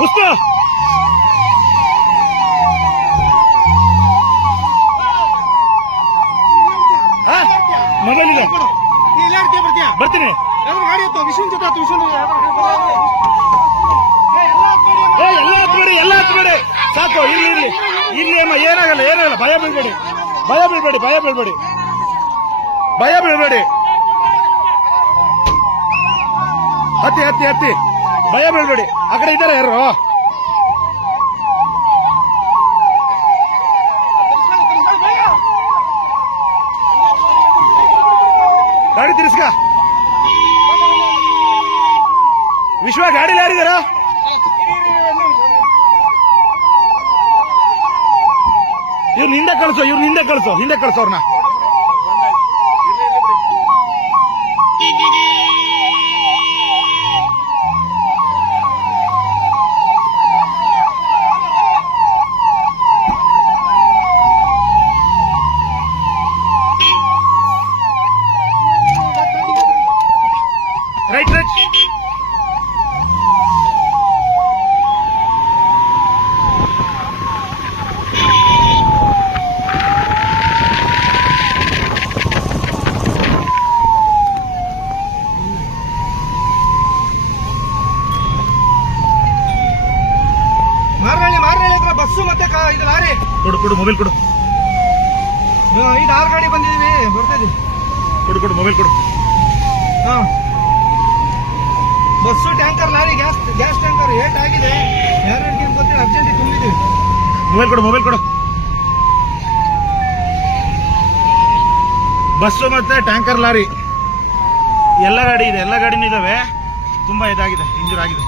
ಮುಸ್ತಾ! Mobile ಇಲ್ಲ ಬರ್ತೀನಿ. ಎಲ್ಲ ಹತ್ಬೇಡಿ ಎಲ್ಲ ಹತ್ಬೇಡಿ ಸಾಕು, ಇಲ್ಲಿ ಇಲ್ಲಿ ಇಲ್ಲಿ ಅಮ್ಮ, ಏನಾಗಲ್ಲ ಏನಾಗಲ್ಲ. ಭಯ ಬೀಳ್ಬೇಡಿ. ಭಯ ಬೀಳ್ಬೇಡಿ ಭಯ ಬೀಳ್ಬೇಡಿ. ಭಯ ಬೀಳ್ಬೇಡಿ. ಹತ್ತಿ ಹತ್ತಿ ಹತ್ತಿ. ಭಯ ಬೀಳ್ಬೇಡಿ. ಆ ಕಡೆ ಇದ್ದಾರೆ ಯಾರು? ಗಾಡಿ ತಿರ್ಸ್ಕ. ವಿಶ್ವ ಗಾಡಿ ಯಾರಿದಾರ? ಇವ್ರು ಹಿಂದೆ ಕಳಿಸೋ, ಇವ್ರು ಹಿಂದೆ ಕಳಿಸೋ, ಹಿಂದೆ ಕಳ್ಸೋ ಹತ್ರ ಬಸ್ಸು ಮತ್ತೆ ಇದು ಲಾರಿ. ಕೊಡು ಕೊಡು ಮೊಬೈಲ್ ಕೊಡು. ಇದು ಆರು ಗಾಡಿ ಬಂದಿದೀವಿ ಬರ್ತಾ ಇದೀವಿ. ಕೊಡು ಕೊಡು ಮೊಬೈಲ್ ಕೊಡು. ಹಾ. Tanker lorry gas gas tanker eight ಆಗಿದೆ. ಯಾರು ಹೇಳ್ತೀನಿ ಗೊತ್ತಿಲ್ಲ ಅರ್ಜೆಂಟ್ ತುಂಬಿದ್ದೀವಿ ಮೊಬೈಲ್ ಕೊಡು ಮೊಬೈಲ್ ಕೊಡು. ಬಸ್ಸು ಮತ್ತೆ ಟ್ಯಾಂಕರ್ ಲಾರಿ. ಎಲ್ಲ ಗಾಡಿ ಇದೆ, ಎಲ್ಲ ಗಾಡಿನೂ ಇದಾವೆ. ತುಂಬಾ ಇದಾಗಿದೆ ಇಂಜೂರ್ ಆಗಿದೆ.